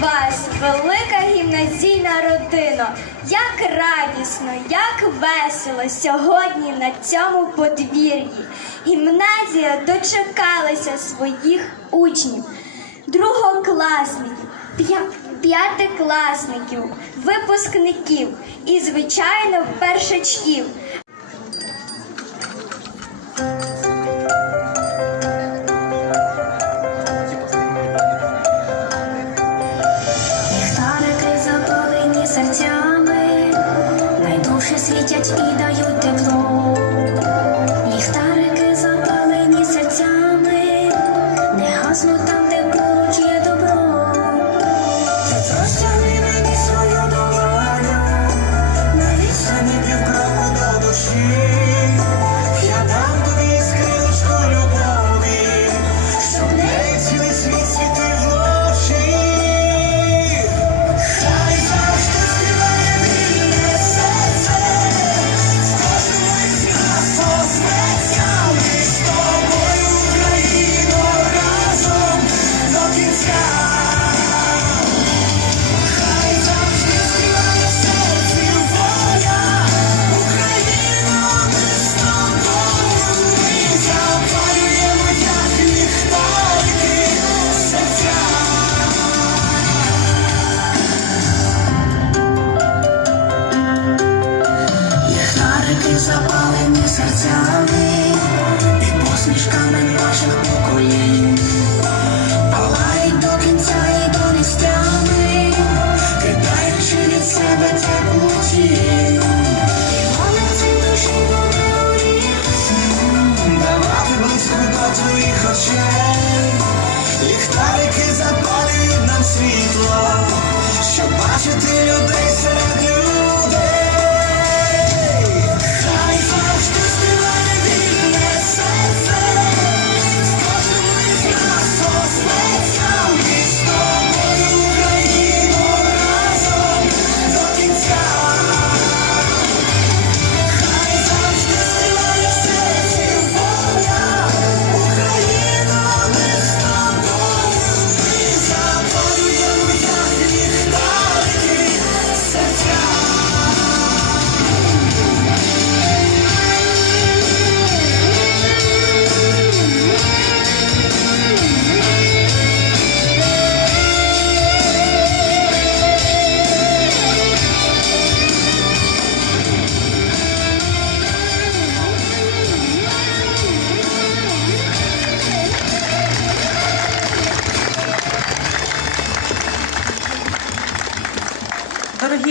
вас, велика гімназійна родина. Як радісно, як весело сьогодні на цьому подвір'ї. Гімназія дочекалася своїх учнів, другокласників, п'ятикласників, випускників і, звичайно, першачків.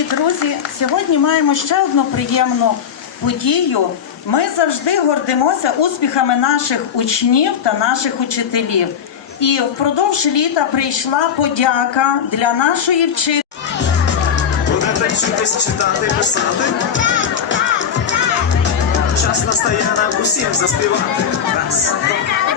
друзі, сьогодні маємо ще одну приємну подію. Ми завжди гордимося успіхами наших учнів та наших учителів. І впродовж літа прийшла подяка для нашої вчителі. Будете вчитись читати, писати. Час настає нам усім заспівати. Раз, два.